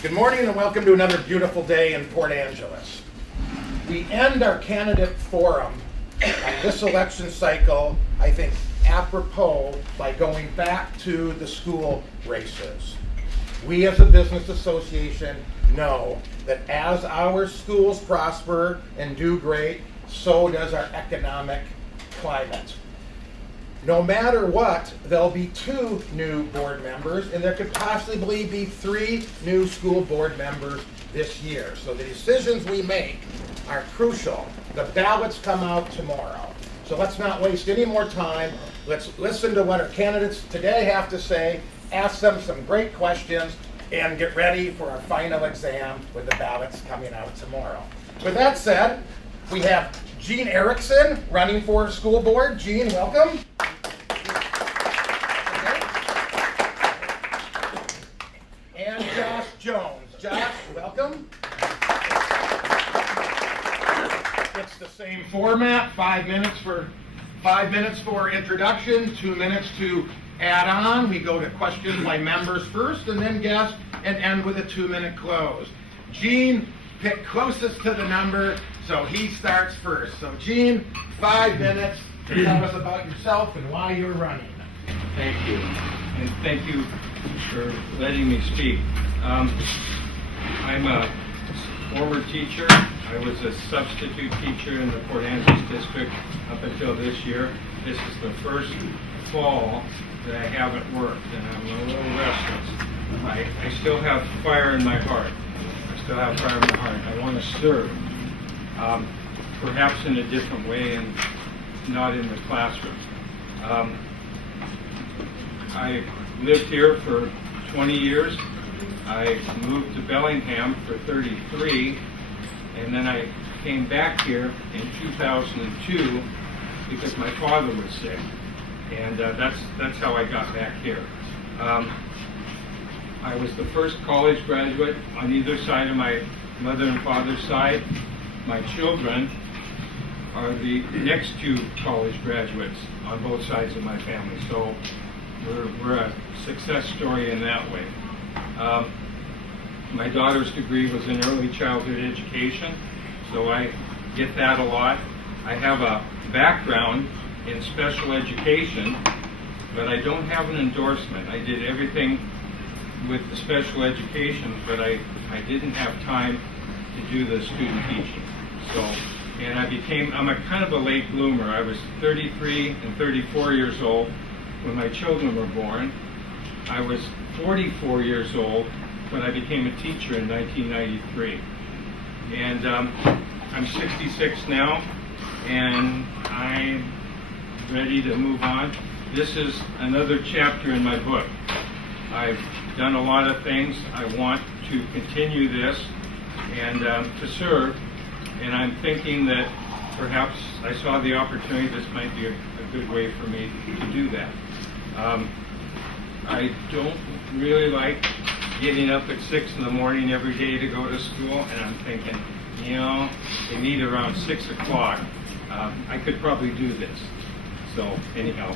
Good morning and welcome to another beautiful day in Port Angeles. We end our candidate forum on this election cycle, I think, apropos by going back to the school races. We as a business association know that as our schools prosper and do great, so does our economic climate. No matter what, there'll be 2 new board members, and there could possibly be 3 new school board members this year. So the decisions we make are crucial. The ballots come out tomorrow. So let's not waste any more time. Let's listen to what our candidates today have to say, ask them some great questions, and get ready for our final exam with the ballots coming out tomorrow. With that said, we have Gene Erickson running for school board. Gene, welcome. And Josh Jones. Josh, welcome. It's the same format, 5 minutes for introduction, 2 minutes to add on. We go to questions by members first and then guests and end with a 2-minute close. Gene picked closest to the number, so he starts first. So Gene, 5 minutes to tell us about yourself and why you're running. Thank you, and thank you for letting me speak. I'm a former teacher. I was a substitute teacher in the Port Angeles district up until this year. This is the first fall that I haven't worked, and I'm a little restless. I still have fire in my heart. I want to serve, perhaps in a different way and not in the classroom. I lived here for 20 years. I moved to Bellingham for 33, and then I came back here in 2002 because my father was sick, and that's how I got back here. I was the first college graduate on either side of my mother and father's side. My children are the next 2 college graduates on both sides of my family, so we're a success story in that way. My daughter's degree was in early childhood education, so I get that a lot. I have a background in special education, but I don't have an endorsement. I did everything with the special education, but I didn't have time to do the student teaching. And I'm a kind of a late bloomer. I was 33 and 34 years old when my children were born. I was 44 years old when I became a teacher in 1993. And I'm 66 now, and I'm ready to move on. This is another chapter in my book. I've done a lot of things. I want to continue this and to serve, and I'm thinking that perhaps I saw the opportunity. This might be a good way for me to do that. I don't really like getting up at 6 in the morning every day to go to school, and I'm thinking, they meet around 6 o'clock. I could probably do this. So anyhow,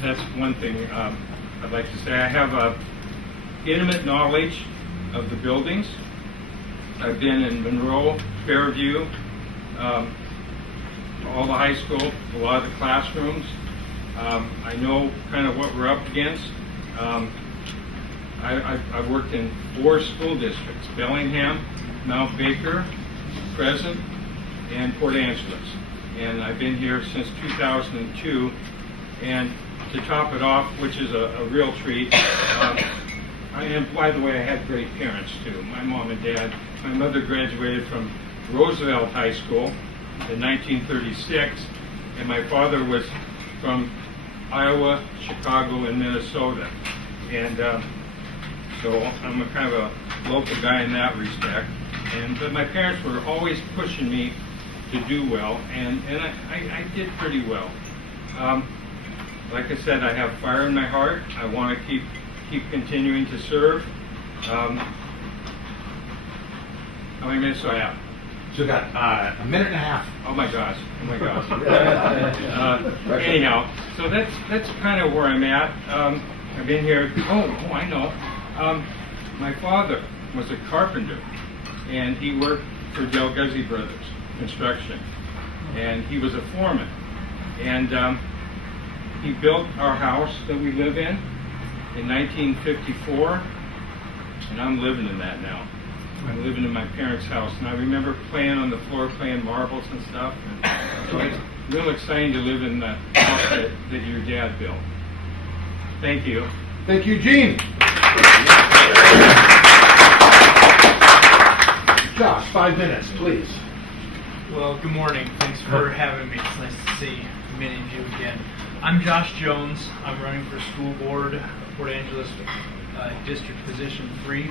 that's one thing I'd like to say. I have a intimate knowledge of the buildings. I've been in Monroe, Fairview, all the high school, a lot of the classrooms. I know kind of what we're up against. I've worked in 4 school districts: Bellingham, Mount Baker, Crescent, and Port Angeles. And I've been here since 2002. And to top it off, which is a real treat, and by the way, I had great parents too, my mom and dad. My mother graduated from Roosevelt High School in 1936, and my father was from Iowa, Chicago, and Minnesota. And so I'm a kind of a local guy in that respect. But my parents were always pushing me to do well, and I did pretty well. Like I said, I have fire in my heart. I want to keep continuing to serve. How many minutes do I have? So we got a minute and a half. Oh my gosh. Anyhow, so that's kind of where I'm at. I've been here. Oh, I know. My father was a carpenter, and he worked for Del Guzzi Brothers Construction, and he was a foreman. And he built our house that we live in 1954, and I'm living in that now. I'm living in my parents' house, and I remember playing on the floor, playing marbles and stuff. And so it's real exciting to live in the house that your dad built. Thank you. Thank you, Gene. Josh, 5 minutes, please. Well, good morning. Thanks for having me. It's nice to see many of you again. I'm Josh Jones. I'm running for school board, Port Angeles District Position 3.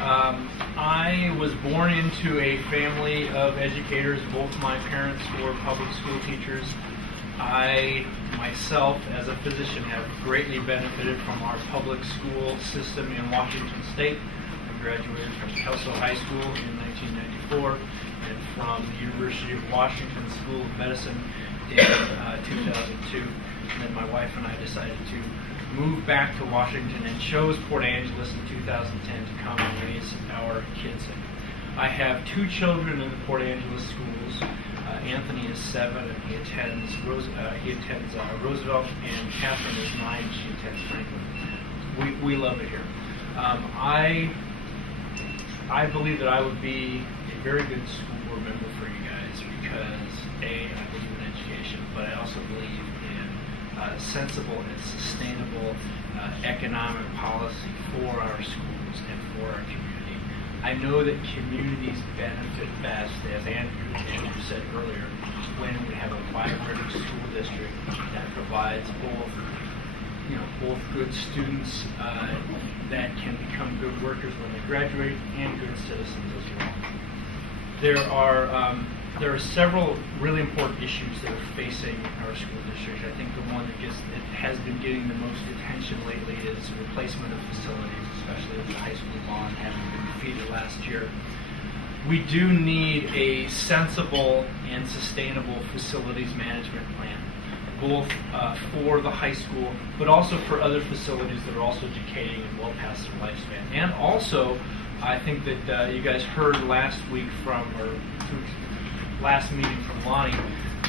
I was born into a family of educators. Both my parents were public school teachers. I, myself, as a physician, have greatly benefited from our public school system in Washington State. I graduated from Kelso High School in 1994 and from the University of Washington School of Medicine in 2002. And then my wife and I decided to move back to Washington and chose Port Angeles in 2010 to come and raise our kids in. I have 2 children in the Port Angeles schools. Anthony is 7 and he attends Roosevelt, and Catherine is 9 and she attends Franklin. We love it here. I believe that I would be a very good school board member for you guys because I believe in education, but I also believe in sensible and sustainable economic policy for our schools and for our community. I know that communities benefit best, as Andrew said earlier, when we have a vibrant school district that provides both good students that can become good workers when they graduate and good citizens as well. There are several really important issues that are facing our school district. I think the one that has been getting the most attention lately is replacement of facilities, especially with the high school bond having been defeated last year. We do need a sensible and sustainable facilities management plan, both for the high school, but also for other facilities that are also decaying and well past their lifespan. And also, I think that you guys heard last meeting from Lonnie,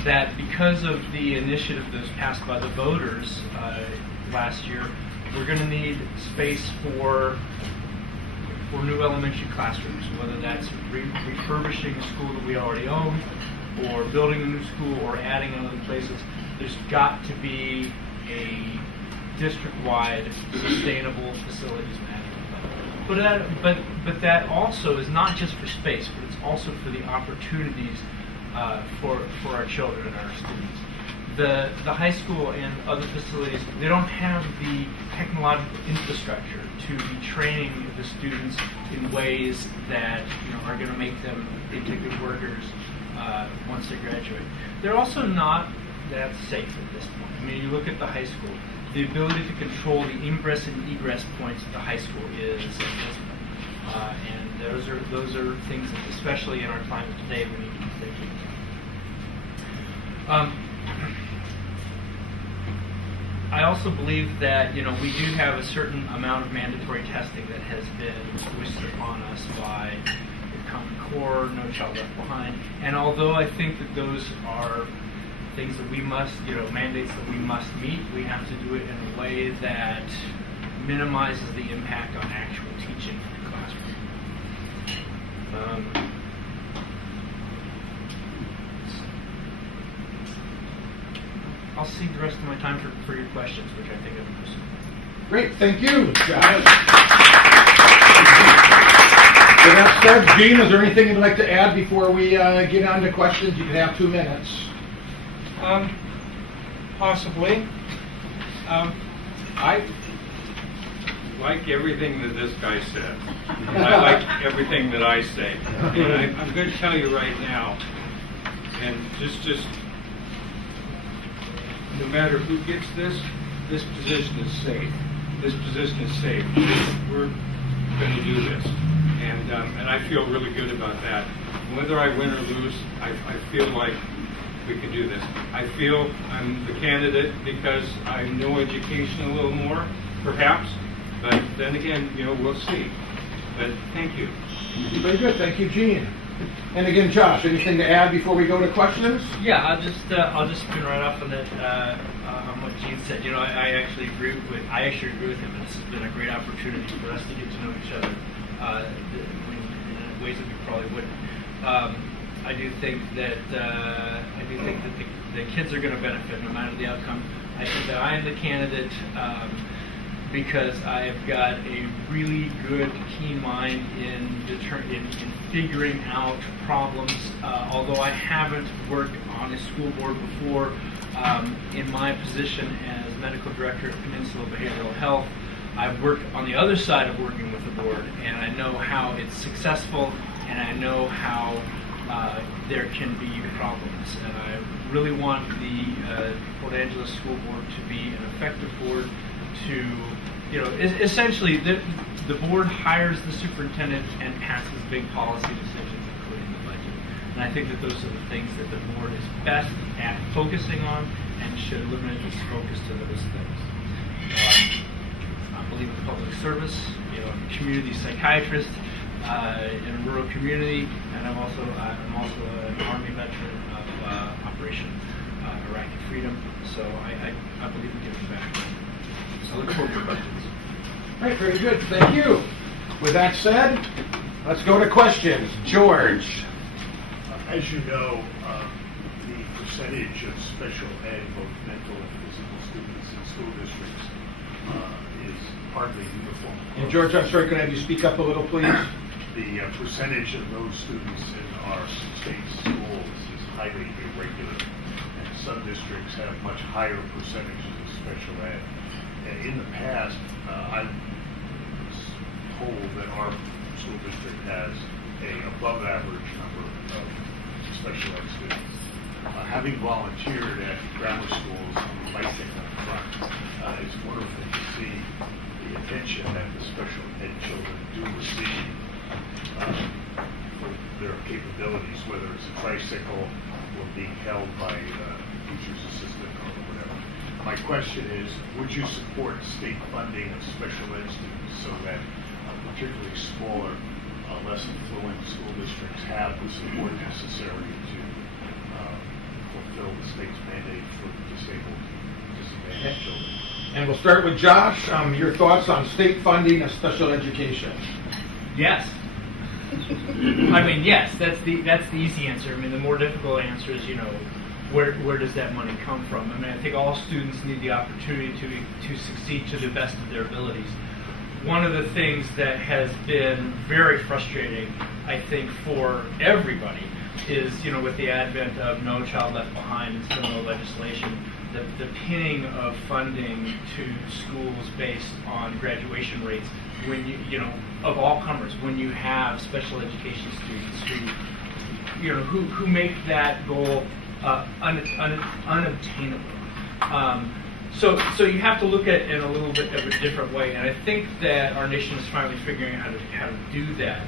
that because of the initiative that was passed by the voters last year, we're going to need space for new elementary classrooms, whether that's refurbishing a school that we already own, or building a new school, or adding in other places. There's got to be a district-wide sustainable facilities management plan. But that also is not just for space, but it's also for the opportunities for our children and our students. The high school and other facilities, they don't have the technological infrastructure to be training the students in ways that are going to make them into good workers once they graduate. They're also not that safe at this point. I mean, you look at the high school, the ability to control the ingress and egress points at the high school is abysmal. And those are things that, especially in our climate today, we need to be thinking about. I also believe that we do have a certain amount of mandatory testing that has been foisted upon us by the Common Core, No Child Left Behind, and although I think that those are things that we must, mandates that we must meet, we have to do it in a way that minimizes the impact on actual teaching in the classroom. I'll cede the rest of my time for your questions, which I think I've pursued. Great, thank you, Josh. With that said, Gene, is there anything you'd like to add before we get on to questions? You can have 2 minutes. Possibly. I like everything that this guy said. I like everything that I say. And I'm going to tell you right now, and just no matter who gets this position is safe. This position is safe. We're going to do this. And I feel really good about that. Whether I win or lose, I feel like we can do this. I feel I'm the candidate because I know education a little more, perhaps, But then again, we'll see. But thank you. Very good, thank you, Gene. And again, Josh, anything to add before we go to questions? Yeah, I'll just spin right off on that on what Gene said. I actually agree with him, and this has been a great opportunity for us to get to know each other in ways that we probably wouldn't. I do think that the kids are going to benefit no matter the outcome. I think that I am the candidate because I've got a really good, keen mind in figuring out problems. Although I haven't worked on a school board before, in my position as medical director at Peninsula Behavioral Health, I've worked on the other side of working with the board, and I know how it's successful, and I know how there can be problems. And I really want the Port Angeles School Board to be an effective board to, essentially the board hires the superintendent and passes big policy decisions, including the budget. And I think that those are the things that the board is best at focusing on and should limit its focus to those things. I believe in public service, community psychiatrist in a rural community, and I'm also an Army veteran of Operation Iraqi Freedom. So I believe in giving back. I look forward to questions. All right, very good. Thank you. With that said, let's go to questions. George. As you know, the percentage of special ed, both mental and physical students in school districts is hardly uniform. And George, I'm sorry, can I have you speak up a little, please? The percentage of those students in our state schools is highly irregular, and some districts have much higher percentages of special ed. And in the past, I was told that our school district has an above average number of special ed students. Having volunteered at grammar schools on the bicycle in front, it's wonderful to see the attention that the special ed children do receive for their capabilities, whether it's a tricycle or being held by a teacher's assistant or whatever. My question is, would you support state funding of special ed students so that particularly smaller, less affluent school districts have the support necessary to fulfill the state's mandate for disadvantaged children? And we'll start with Josh. Your thoughts on state funding of special education? Yes. I mean, yes. That's the easy answer. I mean, the more difficult answer is, where does that money come from? I mean, I think all students need the opportunity to succeed to the best of their abilities. One of the things that has been very frustrating, I think, for everybody is, with the advent of No Child Left Behind and similar legislation, the pinning of funding to schools based on graduation rates when of all comers, when you have special education students who make that goal unobtainable. So you have to look at it in a little bit of a different way, and I think that our nation is finally figuring out how to do that.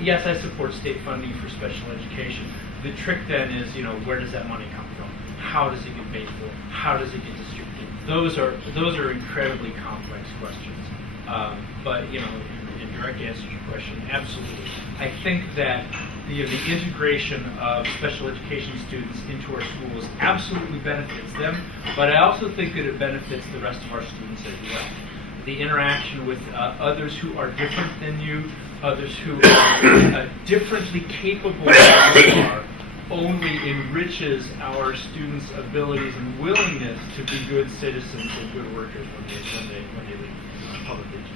Yes, I support state funding for special education. The trick then is, where does that money come from? How does it get paid for? How does it get distributed? Those are incredibly complex questions. But in direct answer to your question, absolutely. I think that the integration of special education students into our schools absolutely benefits them, but I also think that it benefits the rest of our students as well. The interaction with others who are different than you, others who are differently capable than you are, only enriches our students' abilities and willingness to be good citizens and good workers when they leave public education.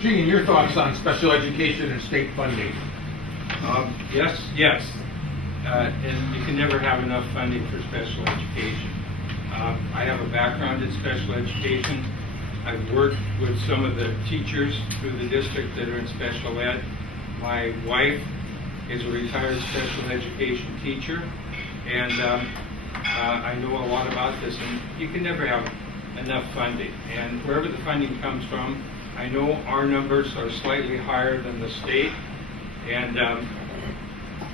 Gene, your thoughts on special education and state funding? Yes. And you can never have enough funding for special education. I have a background in special education. I've worked with some of the teachers through the district that are in special ed. My wife is a retired special education teacher, and I know a lot about this, and you can never have enough funding. And wherever the funding comes from, I know our numbers are slightly higher than the state, and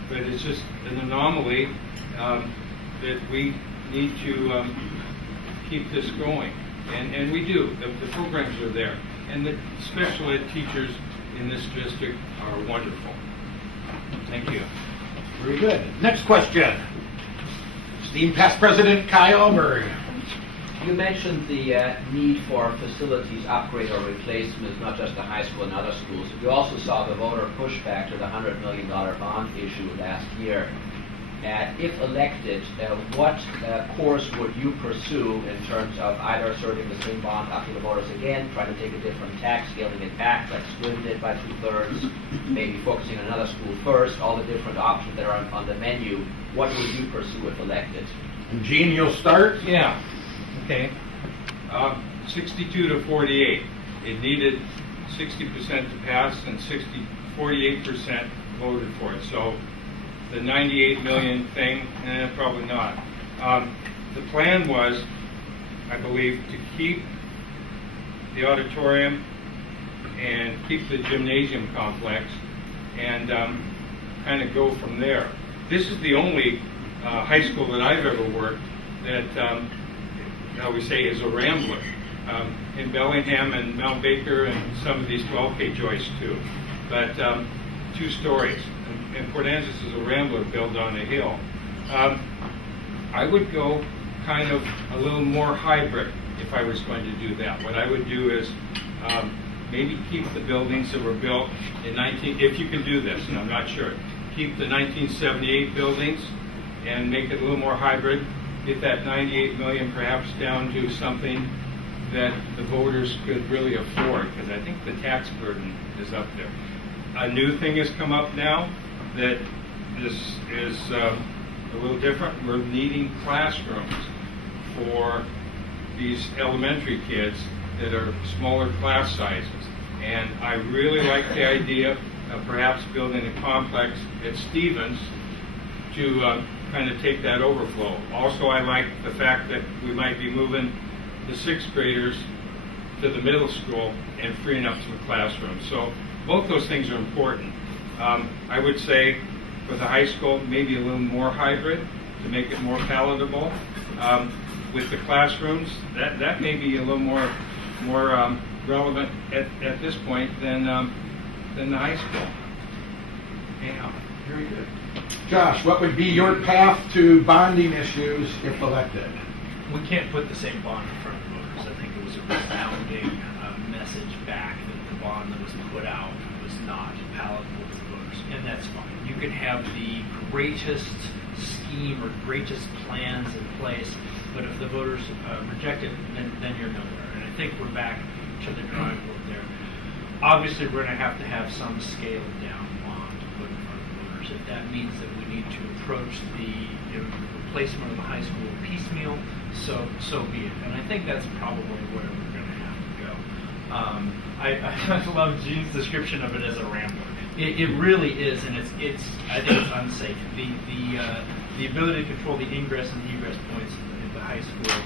but it's just an anomaly that we need to keep this going. And we do. The programs are there. And the special ed teachers in this district are wonderful. Thank you. Very good. Next question. Esteemed past president Kyle Murray. You mentioned the need for facilities upgrade or replacement, not just the high school and other schools. You also saw the voter pushback to the $100 million bond issue last year. If elected, what course would you pursue in terms of either asserting the same bond up to the voters again, trying to take a different tax, scaling it back like Swin did by 2/3, maybe focusing on another school first, all the different options that are on the menu? What would you pursue if elected? And Gene, you'll start. Yeah. Okay. 62 to 48. It needed 60% to pass, and 48% voted for it. So the 98 million thing, probably not. The plan was, I believe, to keep the auditorium and keep the gymnasium complex and kind of go from there. This is the only high school that I've ever worked that, how we say, is a rambler. In Bellingham and Mount Baker and some of these 12K joists too. But 2 stories. And Port Angeles is a rambler built on a hill. I would go kind of a little more hybrid if I was going to do that. What I would do is maybe keep the buildings that were built in if you can do this, and I'm not sure, keep the 1978 buildings and make it a little more hybrid, get that 98 million perhaps down to something that the voters could really afford, because I think the tax burden is up there. A new thing has come up now that this is a little different. We're needing classrooms for these elementary kids that are smaller class sizes. And I really like the idea of perhaps building a complex at Stevens to kind of take that overflow. Also, I like the fact that we might be moving the 6th graders to the middle school and freeing up some classrooms. So both those things are important. I would say for the high school, maybe a little more hybrid to make it more palatable. With the classrooms, that may be a little more relevant at this point than the high school. Yeah. Very good. Josh, what would be your path to bonding issues if elected? We can't put the same bond in front of voters. I think it was a resounding message back that the bond that was put out was not palatable to voters, and that's fine. You can have the greatest scheme or greatest plans in place, but if the voters reject it, then you're nowhere. And I think we're back to the drawing board there. Obviously, we're going to have some scaled down bond to put in front of voters. If that means that we need to approach the replacement of the high school piecemeal, so be it. And I think that's probably where we're going to have to go. I love Gene's description of it as a rambler. It really is, and it's I think it's unsafe. The ability to control the ingress and the egress points at the high school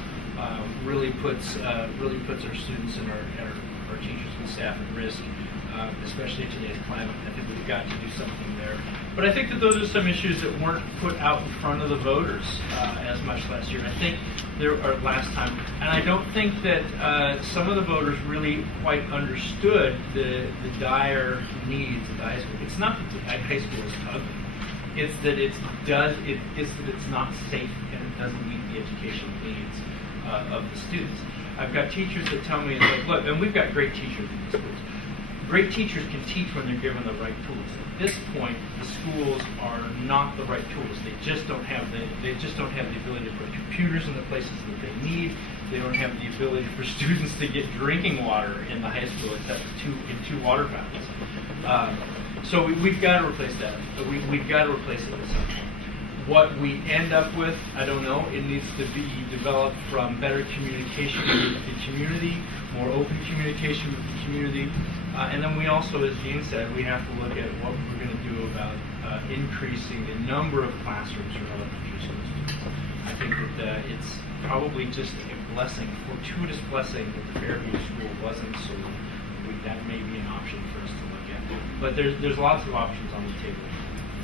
really puts our students and our teachers and staff at risk, especially in today's climate. I think we've got to do something there. But I think that those are some issues that weren't put out in front of the voters as much last year. I think last time, and I don't think that some of the voters really quite understood the dire needs of the high school. It's not that the high school is ugly. It's that it's not safe and it doesn't meet the educational needs of the students. I've got teachers that tell me, like, look, and we've got great teachers in the schools. Great teachers can teach when they're given the right tools. At this point, the schools are not the right tools. They just don't have the ability to put computers in the places that they need. They don't have the ability for students to get drinking water in the high school except in two water fountains. So we've got to replace that. We've got to replace it at some point. What we end up with, I don't know. It needs to be developed from better communication with the community, more open communication with the community. And then we also, as Gene said, we have to look at what we're going to do about increasing the number of classrooms for elementary school students. I think that it's probably just a blessing, fortuitous blessing that the Fairview School wasn't sold. That may be an option for us to look at. But there's lots of options on the table.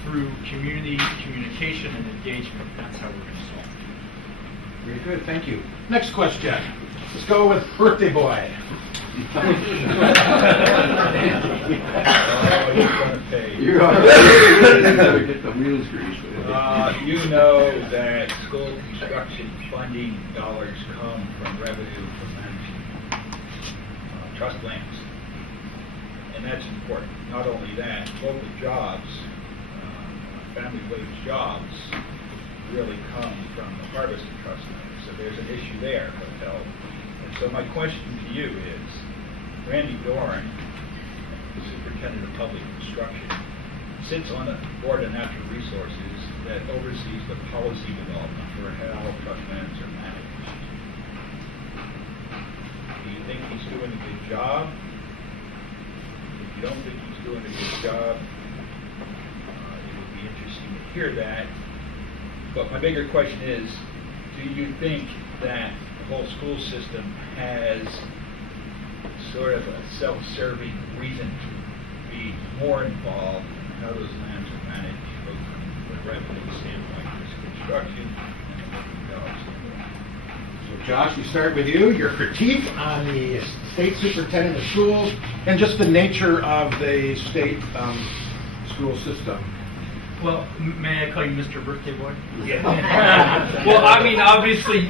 Through community communication and engagement, that's how we're going to solve it. Very good, thank you. Next question. Let's go with birthday boy. You're gonna get the wheels greased. You know that school construction funding dollars come from revenue from managing trust lands. And that's important. Not only that, local jobs, family wage jobs, really come from the harvest of trust lands. So there's an issue there of health. And so my question to you is, Randy Doran, Superintendent of Public Construction, sits on a board of natural resources that oversees the policy development for how trust lands are managed. Do you think he's doing a good job? If you don't think he's doing a good job, it would be interesting to hear that. But my bigger question is, do you think that the whole school system has sort of a self-serving reason to be more involved in how those lands are managed, both from the revenue standpoint, there's construction, and the working dollars standpoint? So Josh, we start with you. Your critique on the state superintendent of schools and just the nature of the state school system. Well, may I call you Mr. Birthday Boy? Yeah. Well, I mean, obviously,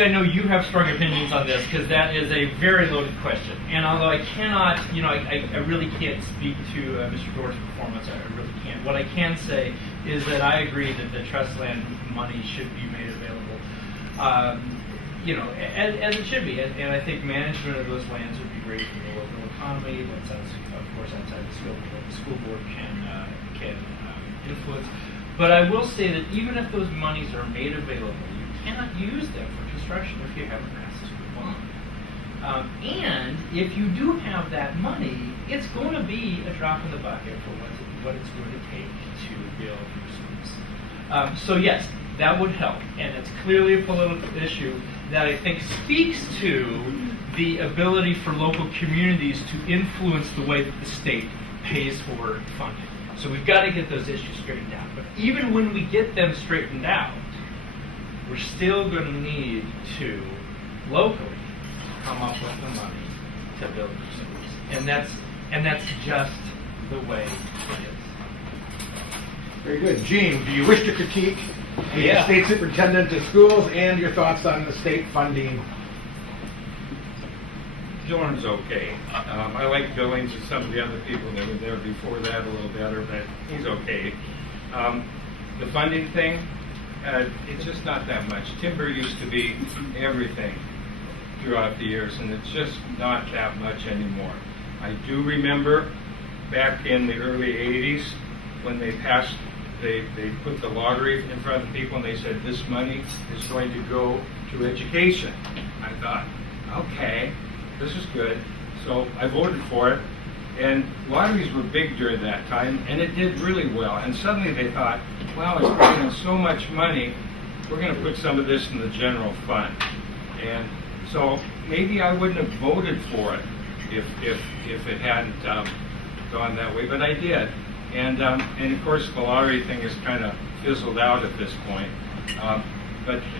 I know you have strong opinions on this because that is a very loaded question. And although I cannot, I really can't speak to Mr. Doran's performance. I really can't. What I can say is that I agree that the trust land money should be made available, as it should be. And I think management of those lands would be great for the local economy. That's, of course, outside the scope of what the school board can influence. But I will say that even if those monies are made available, you cannot use them for construction if you haven't passed the school bond. And if you do have that money, it's going to be a drop in the bucket for what it's going to take to build your schools. So yes, that would help. And it's clearly a political issue that I think speaks to the ability for local communities to influence the way that the state pays for funding. So we've got to get those issues straightened out. But even when we get them straightened out, we're still going to need to locally come up with the money to build the schools. And that's just the way it is. Very good. Gene, do you wish to critique the Yeah. state superintendent of schools and your thoughts on the state funding? Doran's okay. I like Billings and some of the other people that were there before that a little better, but he's okay. The funding thing, it's just not that much. Timber used to be everything throughout the years, and it's just not that much anymore. I do remember back in the early 80s when they passed, they put the lottery in front of people and they said this money is going to go to education. I thought, okay, this is good. So I voted for it, and lotteries were big during that time, and it did really well. And suddenly they thought, wow, it's bringing in so much money, we're going to put some of this in the general fund. And so maybe I wouldn't have voted for it if it hadn't gone that way, but I did. And of course the lottery thing is kind of fizzled out at this point.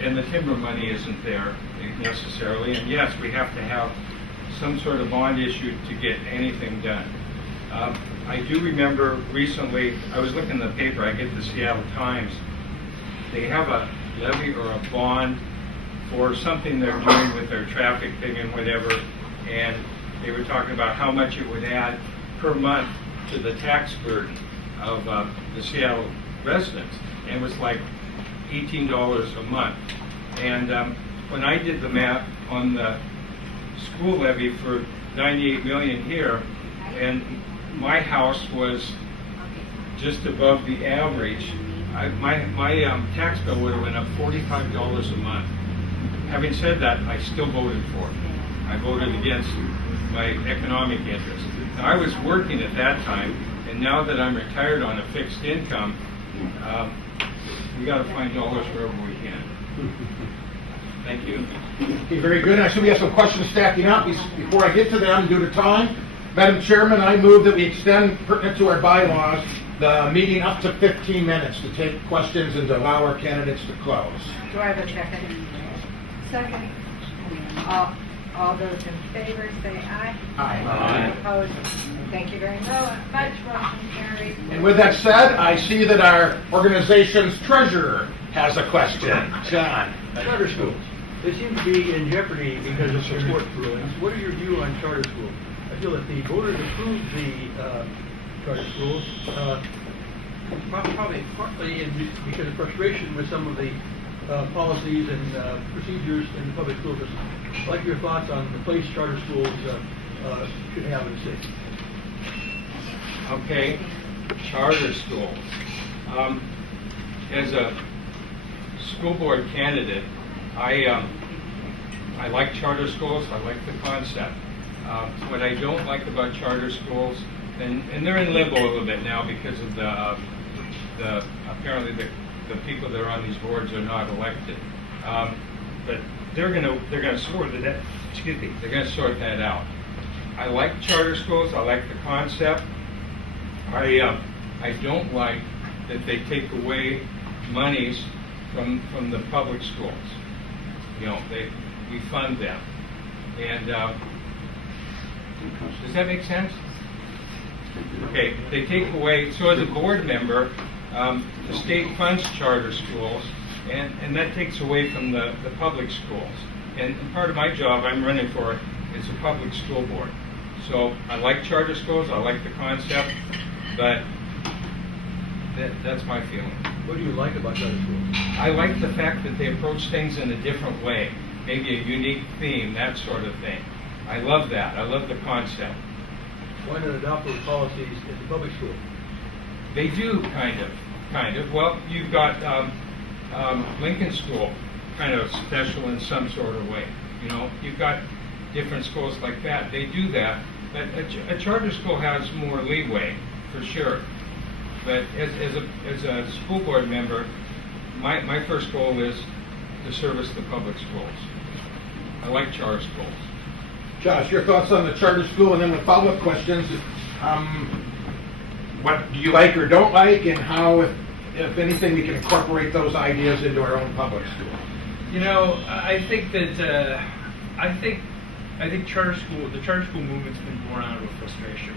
And the timber money isn't there necessarily. And yes, we have to have some sort of bond issued to get anything done. I do remember recently, I was looking in the paper, I get the Seattle Times, they have a levy or a bond for something they're doing with their traffic thing and whatever, and they were talking about how much it would add per month to the tax burden of the Seattle residents, and it was like $18 a month. And when I did the math on the school levy for 98 million here, and my house was just above the average, my tax bill would have went up $45 a month. Having said that, I still voted for it. I voted against my economic interest. Now, I was working at that time, and now that I'm retired on a fixed income, we got to find dollars wherever we can. Thank you. Okay, very good. I assume we have some questions stacking up. Before I get to them, due to time, Madam Chairman, I move that we extend, pertinent to our bylaws, the meeting up to 15 minutes to take questions and to allow our candidates to close. Do I have a second? Second. All those in favor say aye. Aye. Opposed? Thank you very much. Motion carries. And with that said, I see that our organization's treasurer has a question. John? Charter schools. They seem to be in jeopardy because of support rulings. What are your view on charter schools? I feel that the voters approved the charter schools, probably partly because of frustration with some of the policies and procedures in the public school system. I'd like your thoughts on the place charter schools should have in the city. Okay, charter schools. As a school board candidate, I like charter schools. I like the concept. What I don't like about charter schools, and they're in limbo a little bit now because of the apparently the people that are on these boards are not elected, but they're gonna sort that. Excuse me. They're gonna sort that out. I like charter schools. I like the concept. I don't like that they take away monies from the public schools. You know, we fund them, and does that make sense? Okay, they take away. So as a board member, the state funds charter schools, and that takes away from the public schools. And part of my job I'm running for is a public school board. So I like charter schools. I like the concept, but that's my feeling. What do you like about charter schools? I like the fact that they approach things in a different way, maybe a unique theme, that sort of thing. I love that. I love the concept. Why not adopt those policies in the public school? They do, kind of. Well, you've got Lincoln School, kind of special in some sort of way. You know, you've got different schools like that. They do that, but a charter school has more leeway, for sure. But as a school board member, my first goal is to service the public schools. I like charter schools. Josh, your thoughts on the charter school, and then with follow-up questions, what do you like or don't like, and how, if anything, we can incorporate those ideas into our own public school? You know, I think that I think the charter school movement's been born out of frustration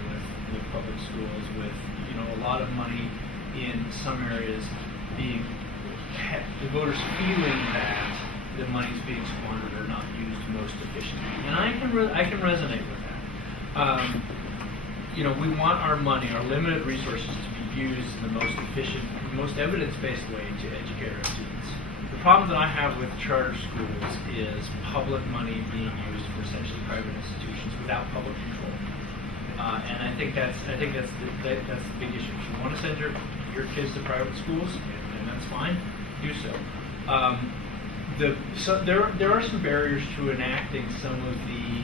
with public schools, with a lot of money in some areas the voters feeling that the money's being squandered or not used most efficiently, and I can resonate with that. We want our money, our limited resources, to be used in the most efficient, most evidence-based way to educate our students. The problem that I have with charter schools is public money being used for essentially private institutions without public control. And I think that's the big issue. If you want to send your kids to private schools, and that's fine, do so. There are some barriers to enacting some of the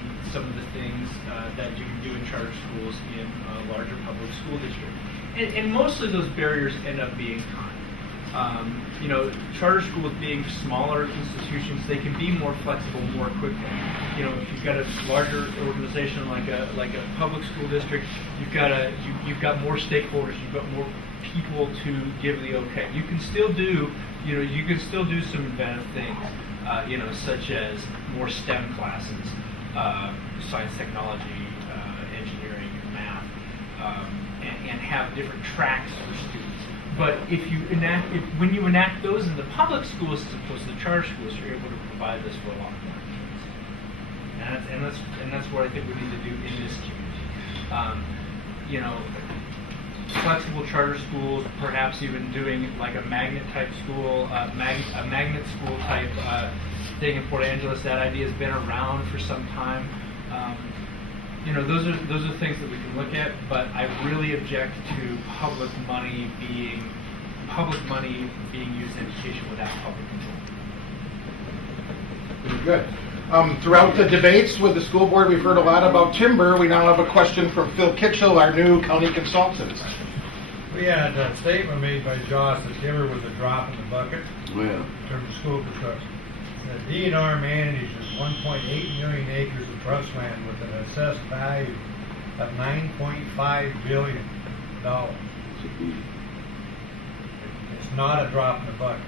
things that you can do in charter schools in a larger public school district, and mostly those barriers end up being time. Charter schools being smaller institutions, they can be more flexible more quickly. If you've got a larger organization like a public school district, you've got more stakeholders, you've got more people to give the okay. You can still do some inventive things, such as more STEM classes, science, technology, engineering, math, and have different tracks for students. But when you enact those in the public schools as opposed to the charter schools, you're able to provide this for a lot more kids. And that's what I think we need to do in this community. Flexible charter schools, perhaps even doing like a magnet type school, a magnet school type thing in Port Angeles. That idea has been around for some time. Those are things that we can look at, but I really object to public money being used in education without public control. Very good. Throughout the debates with the school board, we've heard a lot about timber. We now have a question from Phil Kitchell, our new county consultant. We had a statement made by Josh that timber was a drop in the bucket Well, in terms of school construction. The DNR manages 1.8 million acres of trust land with an assessed value of $9.5 billion. It's not a drop in the bucket.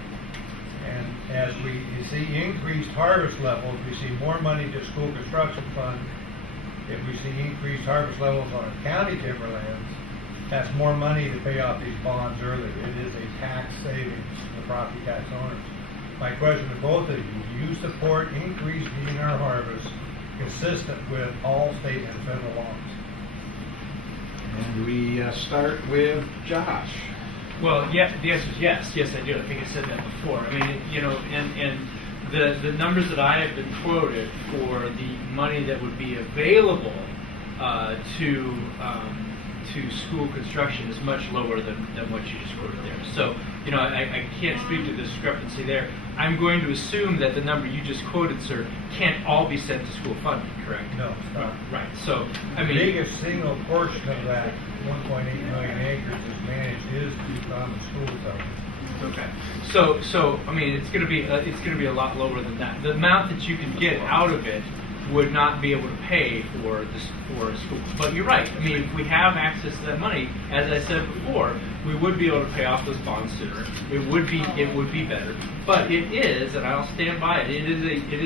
And as we see increased harvest levels, we see more money to school construction fund. If we see increased harvest levels on our county timberlands, that's more money to pay off these bonds earlier. It is a tax savings for the property tax owners. My question to both of you, do you support increased DNR harvest consistent with all state and federal laws? And we start with Josh. Well, yeah, the answer is yes. Yes, I do. I think I said that before. I mean, you know, and the numbers that I have been quoted for the money that would be available to school construction is much lower than what you just quoted there. So, you know, I can't speak to the discrepancy there. I'm going to assume that the number you just quoted, sir, can't all be sent to school funding, correct? No, it's not. Right. So, I The mean, biggest single portion of that 1.8 million acres is managed is the common school zone. okay. So I mean, it's going to be a lot lower than that. The amount that you can get out of it would not be able to pay for a school. But you're right. I mean, if we have access to that money, as I said before, we would be able to pay off those bonds sooner. It would be better. But it is, and I'll stand by it. It is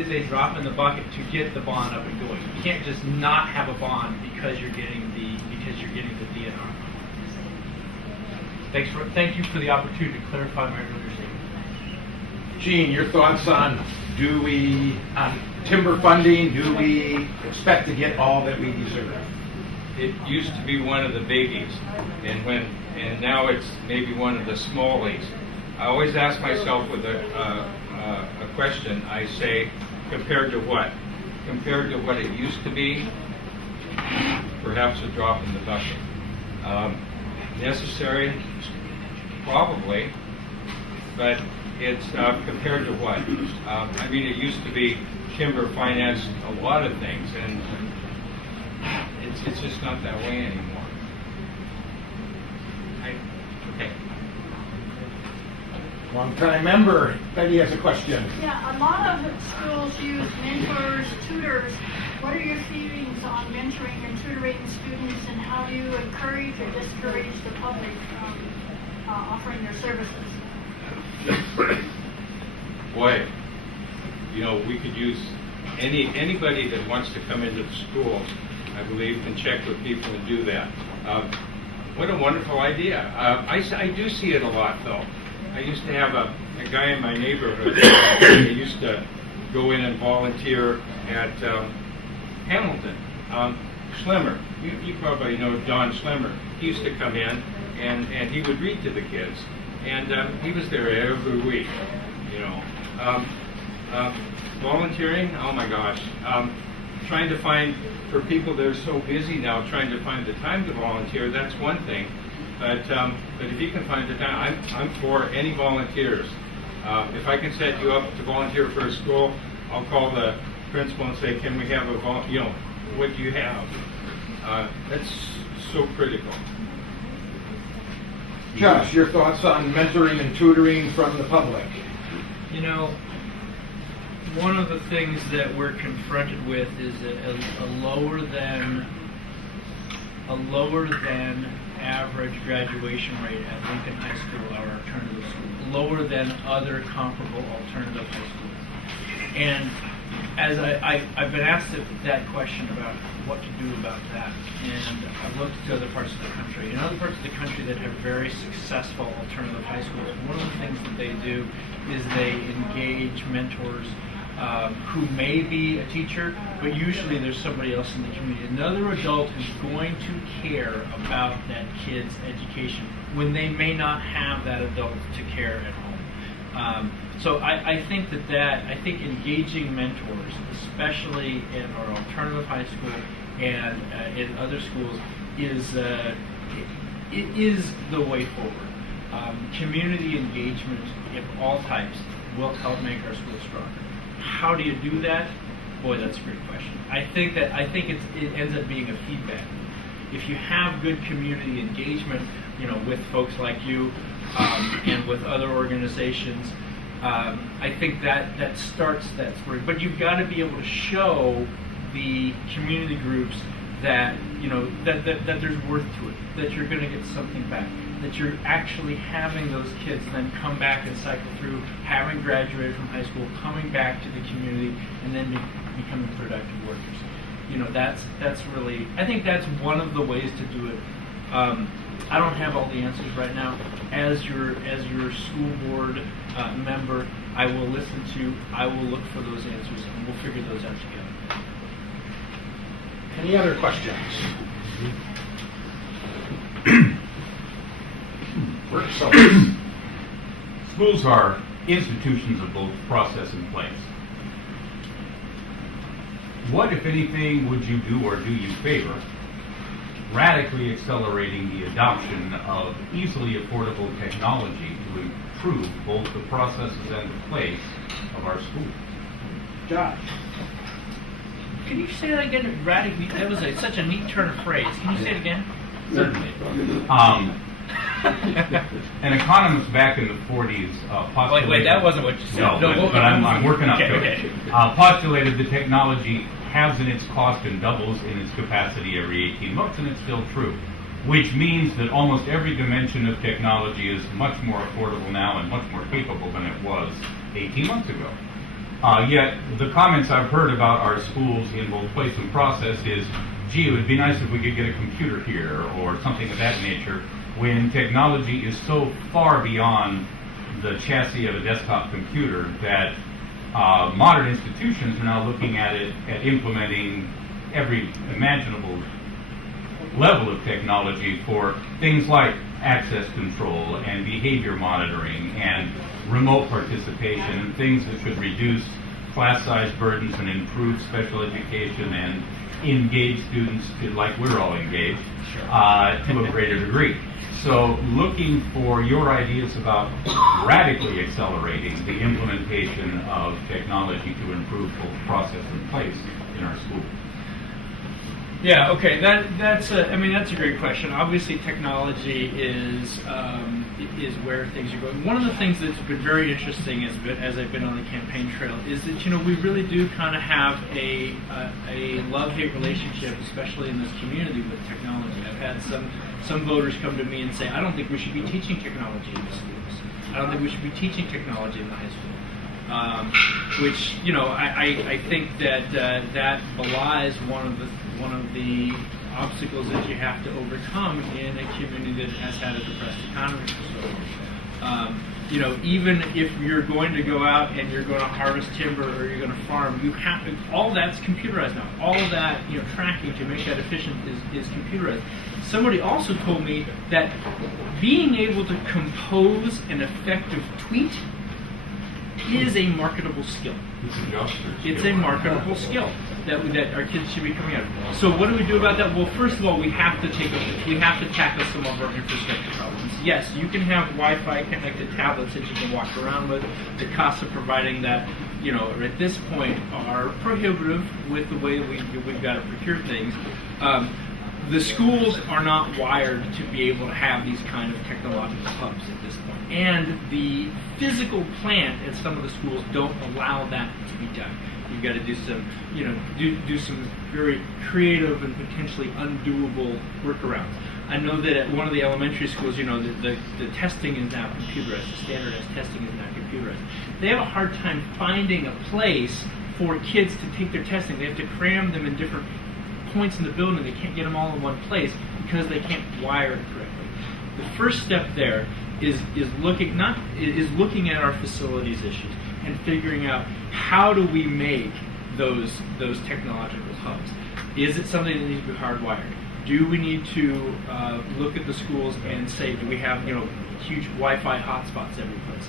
a drop in the bucket to get the bond up and going. You can't just not have a bond because you're getting the DNR. Thank you for the opportunity to clarify my understanding. Gene, your thoughts on timber funding? Do we expect to get all that we deserve? It used to be one of the biggies, and now it's maybe one of the smallies. I always ask myself with a question. I say, compared to what? Compared to what it used to be, perhaps a drop in the bucket. Necessary, probably, but it's compared to what? I mean, it used to be timber financed a lot of things, and it's just not that way anymore. Okay. Long-time member, Betty has a question. Yeah, a lot of schools use mentors, tutors. What are your feelings on mentoring and tutoring students, and how do you encourage or discourage the public from offering their services? Boy, you know, we could use anybody that wants to come into the schools, I believe, can check with people and do that. What a wonderful idea. I do see it a lot, though. I used to have a guy in my neighborhood. He used to go in and volunteer at Hamilton. Schlemmer, you probably know Don Schlemmer. He used to come in and he would read to the kids. And he was there every week, you know. Volunteering, oh my gosh. Trying to find, for people that are so busy now, trying to find the time to volunteer, that's one thing. But if you can find the time, I'm for any volunteers. If I can set you up to volunteer for a school, I'll call the principal and say, can we have a volunteer? You know, what do you have? That's so critical. Josh, your thoughts on mentoring and tutoring from the public? You know, one of the things that we're confronted with is a lower than average graduation rate at Lincoln High School, our alternative school, lower than other comparable alternative high schools. And as I've been asked that question about what to do about that, and I've looked to other parts of the country. In other parts of the country that have very successful alternative high schools, one of the things that they do is they engage mentors who may be a teacher, but usually there's somebody else in the community, another adult who's going to care about that kid's education when they may not have that adult to care at home. So I think I think engaging mentors, especially in our alternative high school and in other schools, is the way forward. Community engagement of all types will help make our schools stronger. How do you do that? Boy, that's a great question. I think it ends up being a feedback. If you have good community engagement, you know, with folks like you and with other organizations, I think that starts that story. But you've got to be able to show the community groups that that there's worth to it, that you're going to get something back, that you're actually having those kids then come back and cycle through, having graduated from high school, coming back to the community, and then becoming productive workers. That's really, I think that's one of the ways to do it. I don't have all the answers right now. As your school board member, I will listen to, I will look for those answers, and we'll figure those out together. Any other questions? So, Schools are institutions of both process and place. What, if anything, would you do or do you favor radically accelerating the adoption of easily affordable technology to improve both the processes and the place of our schools? Josh. Can you say that again? Radically, that was such a neat turn of phrase. Can you say it again? Certainly. An economist back in the 40s postulated... Wait, that wasn't what you said. No, but I'm working up to it. Okay. Postulated the technology halves in its cost and doubles in its capacity every 18 months, and it's still true. Which means that almost every dimension of technology is much more affordable now and much more capable than it was 18 months ago. Yet, the comments I've heard about our schools in both place and process is, gee, it would be nice if we could get a computer here, or something of that nature, when technology is so far beyond the chassis of a desktop computer that modern institutions are now looking at it, at implementing every imaginable level of technology for things like access control and behavior monitoring and remote participation and things that should reduce class size burdens and improve special education and engage students to, like we're all engaged, to a greater degree. So looking for your ideas about radically accelerating the implementation of technology to improve both process and place in our school. Yeah, okay, that's a great question. Obviously, technology is where things are going. One of the things that's been very interesting as I've been on the campaign trail is that we really do kind of have a love-hate relationship, especially in this community, with technology. I've had some voters come to me and say, I don't think we should be teaching technology in the schools. I don't think we should be teaching technology in the high school. Which I think that belies one of the obstacles that you have to overcome in a community that has had a depressed economy for so long. Even if you're going to go out and you're going to harvest timber or you're going to farm, you have to, all that's computerized now. All of that tracking to make that efficient is computerized. Somebody also told me that being able to compose an effective tweet is a marketable skill. It's a marketable skill that our kids should be coming out of. So what do we do about that? Well, first of all, we have to tackle some of our infrastructure problems. Yes, you can have Wi-Fi connected tablets that you can walk around with. The costs of providing that, at this point are prohibitive with the way we've got to procure things. The schools are not wired to be able to have these kind of technological hubs at this point. And the physical plant at some of the schools don't allow that to be done. You've got to do some, do some very creative and potentially undoable workarounds. I know that at one of the elementary schools, the testing is now computerized. The standardized testing is now computerized. They have a hard time finding a place for kids to take their testing. They have to cram them in different points in the building. They can't get them all in one place because they can't wire it correctly. The first step there is looking at our facilities issues and figuring out how do we make those technological hubs. Is it something that needs to be hardwired? Do we need to look at the schools and say, do we have huge Wi-Fi hotspots every place?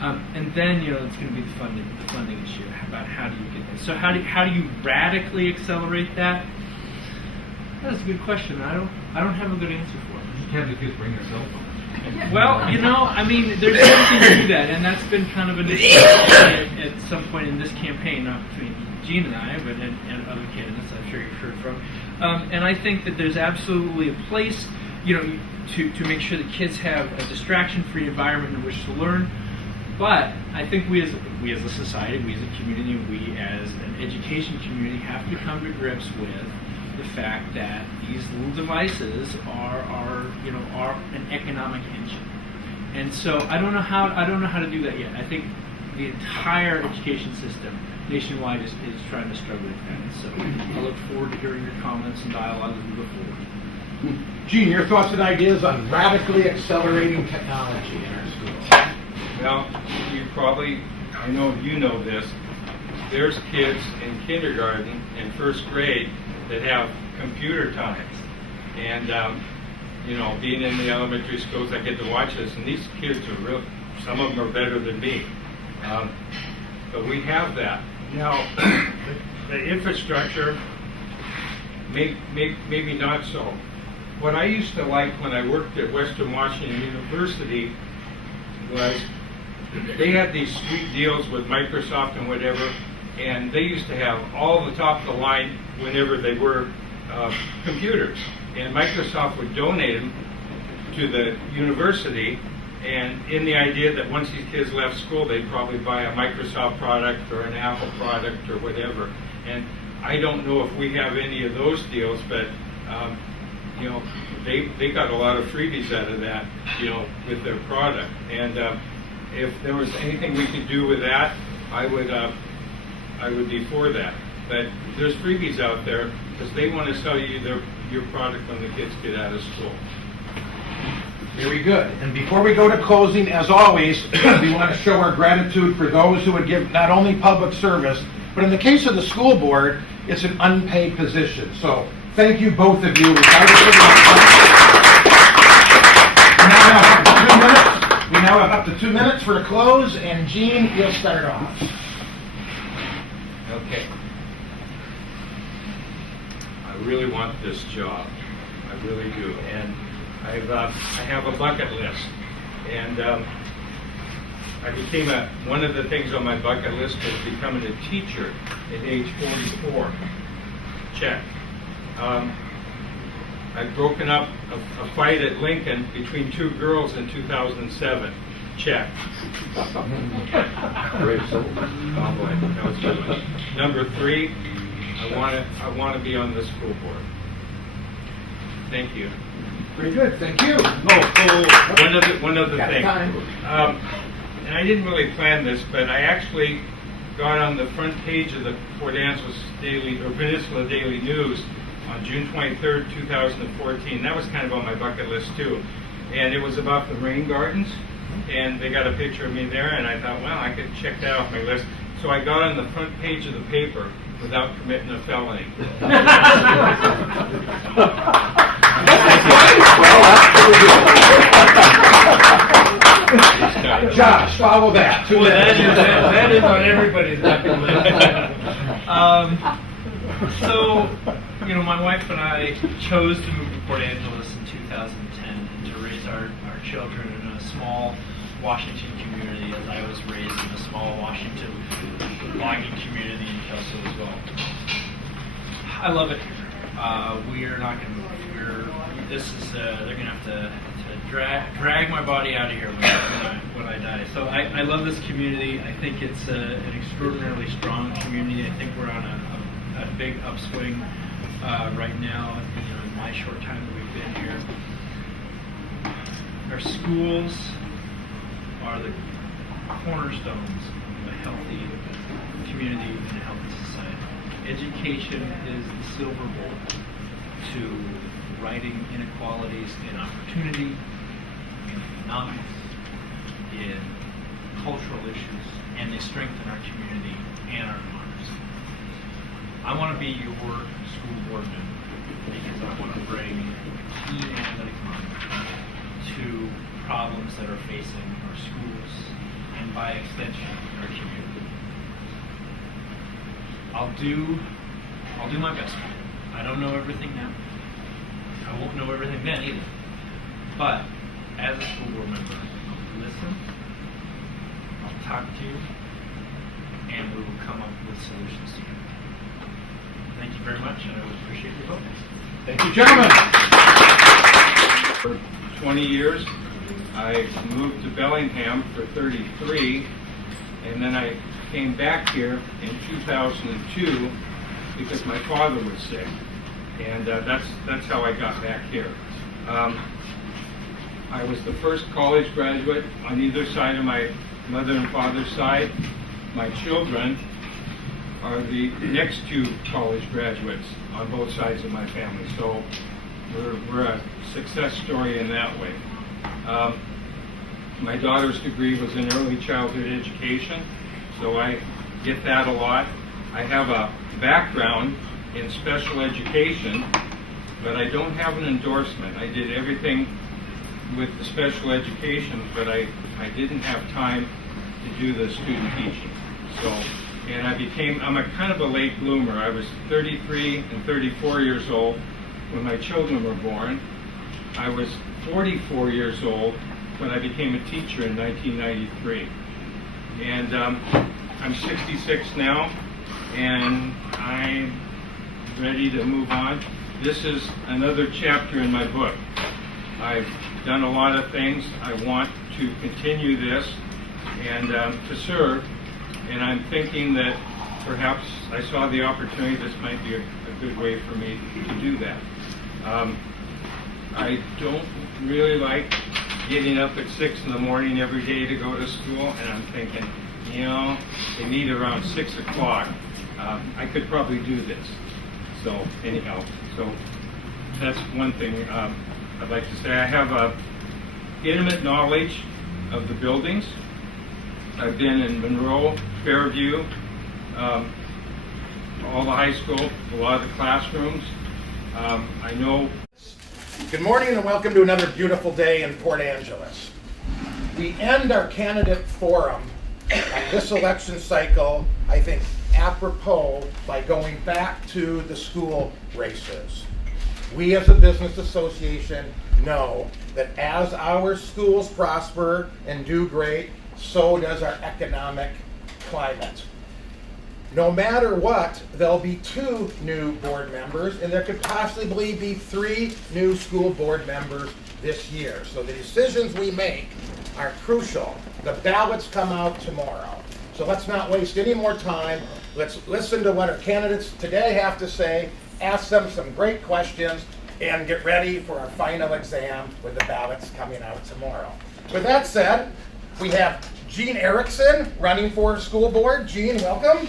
And then it's going to be the funding issue about how do you get that. So how do you radically accelerate that? That's a good question. I don't have a good answer for it. Just have the kids bring their cell phone. Well, there's something to do that, and that's been kind of an issue at some point in this campaign, not between Gene and I, but and other candidates I'm sure you've heard from. And I think that there's absolutely a place, to make sure that kids have a distraction-free environment in which to learn. But I think we as a society, we as a community, we as an education community have to come to grips with the fact that these little devices are an economic engine. And so I don't know how to do that yet. I think the entire education system nationwide is trying to struggle with that. So I look forward to hearing your comments and dialogue as we go forward. Gene, your thoughts and ideas on radically accelerating technology in our schools? Well, I know you know this, there's kids in kindergarten and first grade that have computer times. And, being in the elementary schools, I get to watch this, and these kids are some of them are better than me. But we have that. Now, the infrastructure, maybe not so. What I used to like when I worked at Western Washington University was they had these sweet deals with Microsoft and whatever, and they used to have all the top of the line whenever they were computers. And Microsoft would donate them to the university, and in the idea that once these kids left school, they'd probably buy a Microsoft product or an Apple product or whatever. And I don't know if we have any of those deals, but they got a lot of freebies out of that, with their product. And if there was anything we could do with that, I would be for that. But there's freebies out there because they want to sell you your product when the kids get out of school. Very good. And before we go to closing, as always, we want to show our gratitude for those who would give not only public service, but in the case of the school board, it's an unpaid position. So thank you, both of you. We now have up to 2 minutes for a close, and Gene, you'll start off. Okay. I really want this job. I really do. And I have a bucket list. And I became one of the things on my bucket list was becoming a teacher at age 44. Check. I've broken up a fight at Lincoln between two girls in 2007. Check. Great soul. Oh boy, that was a good one. Number 3, I want to be on the school board. Thank you. Very good. Thank you. One other thing. And I didn't really plan this, but I actually got on the front page of the Port Angeles Peninsula Daily News on June 23rd, 2014. That was kind of on my bucket list too. And it was about the rain gardens. And they got a picture of me there, and I thought, well, I could check that off my list. So I got on the front page of the paper without committing a felony. Josh, follow that. Well, that is on everybody's bucket list. So, my wife and I chose to move to Port Angeles in 2010 to raise our children in a small Washington community, as I was raised in a small Washington logging community in Kelso as well. I love it here. We are not going to move. They're going to have to drag my body out of here when I die. So I love this community. I think it's an extraordinarily strong community. I think we're on a big upswing right now. In my short time that we've been here, our schools are the cornerstones of a healthy community and a healthy society. Education is the silver bullet to righting inequalities in opportunity, in economics, in cultural issues, and they strengthen our community and our democracy. I want to be your school board member because I want to bring key analytic mind to problems that are facing our schools and by extension our community. I'll do my best. I don't know everything now. I won't know everything then either. But as a school board member, I'll listen, I'll talk to you, and we will come up with solutions together. Thank you very much, and I would appreciate your vote. Thank you, gentlemen. For 20 years, I moved to Bellingham for 33, and then I came back here in 2002 because my father was sick. and that's how I got back here. I was the first college graduate on either side of my mother and father's side. My children are the next two college graduates on both sides of my family, so we're a success story in that way. My daughter's degree was in early childhood education, so I get that a lot. I have a background in special education, but I don't have an endorsement. I did everything with the special education, but I didn't have time to do the student teaching. So, and I'm a kind of a late bloomer. I was 33 and 34 years old when my children were born. I was 44 years old when I became a teacher in 1993. And I'm 66 now, and I'm ready to move on. This is another chapter in my book. I've done a lot of things. I want to continue this and to serve, and I'm thinking that perhaps I saw the opportunity. This might be a good way for me to do that. I don't really like getting up at 6 in the morning every day to go to school, and I'm thinking, you know, they meet around 6 o'clock. I could probably do this. So anyhow, so that's one thing I'd like to say. I have a intimate knowledge of the buildings. I've been in Monroe, Fairview, all the high school, a lot of the classrooms. I know. Good morning and welcome to another beautiful day in Port Angeles. We end our candidate forum on this election cycle, I think, apropos by going back to the school races. We as a business association know that as our schools prosper and do great, so does our economic climate. No matter what, there'll be 2 new board members, and there could possibly be 3 new school board members this year. So the decisions we make are crucial. The ballots come out tomorrow. So let's not waste any more time. Let's listen to what our candidates today have to say, ask them some great questions, and get ready for our final exam with the ballots coming out tomorrow. With that said, we have Gene Erickson running for school board. Gene, welcome.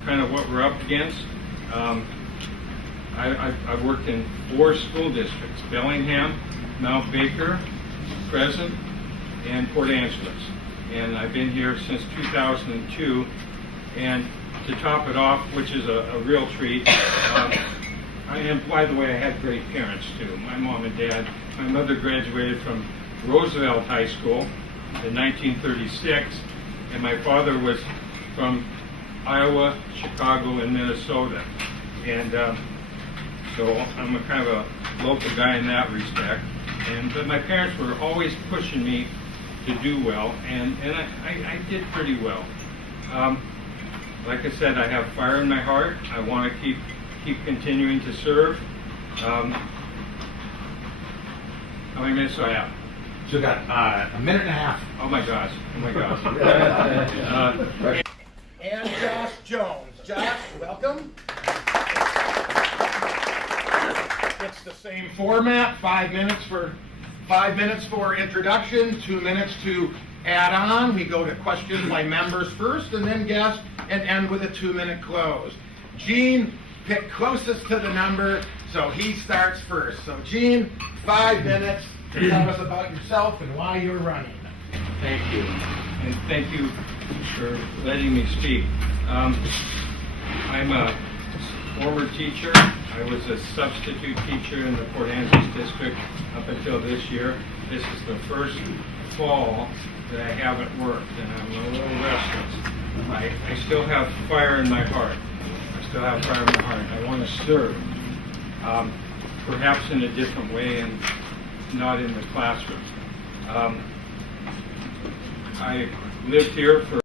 Kind of what we're up against. I've worked in 4 school districts: Bellingham, Mount Baker, Crescent, and Port Angeles. And I've been here since 2002. And to top it off, which is a real treat, by the way, I had great parents too, my mom and dad. My mother graduated from Roosevelt High School in 1936, and my father was from Iowa, Chicago, and Minnesota. And so I'm a kind of a local guy in that respect. But my parents were always pushing me to do well, and I did pretty well. Like I said, I have fire in my heart. I want to keep continuing to serve. How many minutes do I have? So we got a minute and a half. Oh my gosh! Oh my gosh! And Josh Jones. Josh, welcome. It's the same format. 5 minutes for introduction, 2 minutes to add on. We go to questions by members first, and then guests, and end with a 2-minute close. Gene picked closest to the number, so he starts first. So Gene, 5 minutes to tell us about yourself and why you're running. Thank you, and thank you for letting me speak. I'm a former teacher. I was a substitute teacher in the Port Angeles district up until this year. This is the first fall that I haven't worked, and I'm a little restless. I still have fire in my heart. I want to serve, perhaps in a different way and not in the classroom. I lived here for